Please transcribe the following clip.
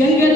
ಜೈಗೆ